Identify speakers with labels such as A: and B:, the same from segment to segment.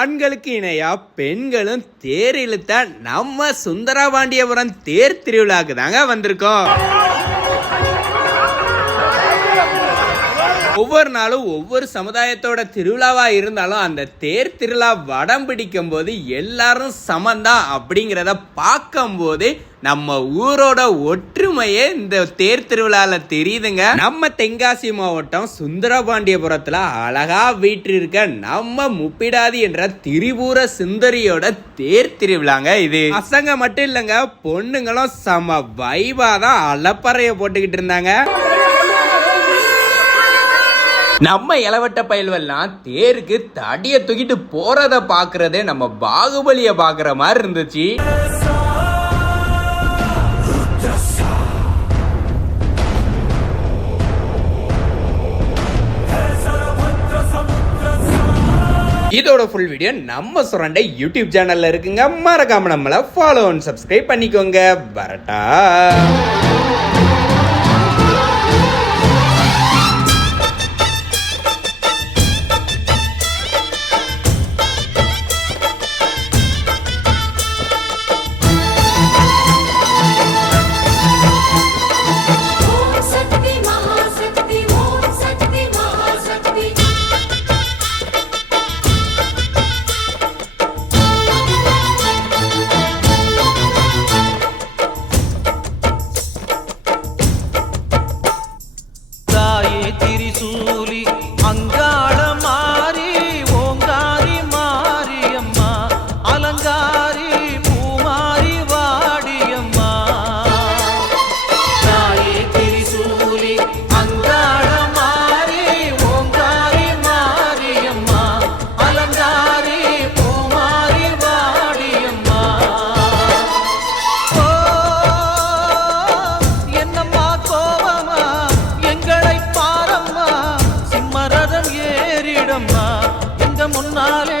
A: ஆண்களுக்கு இணையா பெண்களும் தேர் இழுத்த நம்ம சுந்தரபாண்டியபுரம் தேர் திருவிழாக்கு தாங்க வந்திருக்கோம். ஒவ்வொரு நாளும் ஒவ்வொரு சமுதாயத்தோட திருவிழாவா இருந்தாலும் அந்த தேர் திருவிழா வடம் பிடிக்கும் போது எல்லாரும் சமந்தான் அப்படிங்கிறத பார்க்கும்போது நம்ம ஊரோட ஒற்றுமையே இந்த தேர் திருவிழால தெரியுதுங்க. நம்ம தென்காசி மாவட்டம் சுந்தரபாண்டியபுரத்துல அழகா வீற்றிருக்க நம்ம முப்பிடாதி என்ற திரிபுர சுந்தரியோட தேர் திருவிழாங்க இது. பசங்க மட்டும் இல்லைங்க பொண்ணுங்களும் செம வைபா தான் அலப்பறைய போட்டுக்கிட்டு இருந்தாங்க. நம்ம இளவட்ட பயல்வெல்லாம் தேருக்கு தடிய தூக்கிட்டு போறத பாக்குறதே நம்ம பாகுபலிய பாக்குற மாதிரி இருந்துச்சு. இதோட ஃபுல் வீடியோ நம்ம சுரண்டை யூடியூப் சேனல்ல இருக்குங்க. மறக்காம நம்மள ஃபாலோ அண்ட் சப்ஸ்கிரைப் பண்ணிக்கோங்க. வரட்டா.
B: ஏறிடம்மா எங்க முன்னாலே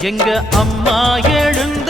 B: எங்க அம்மா
C: எழுந்த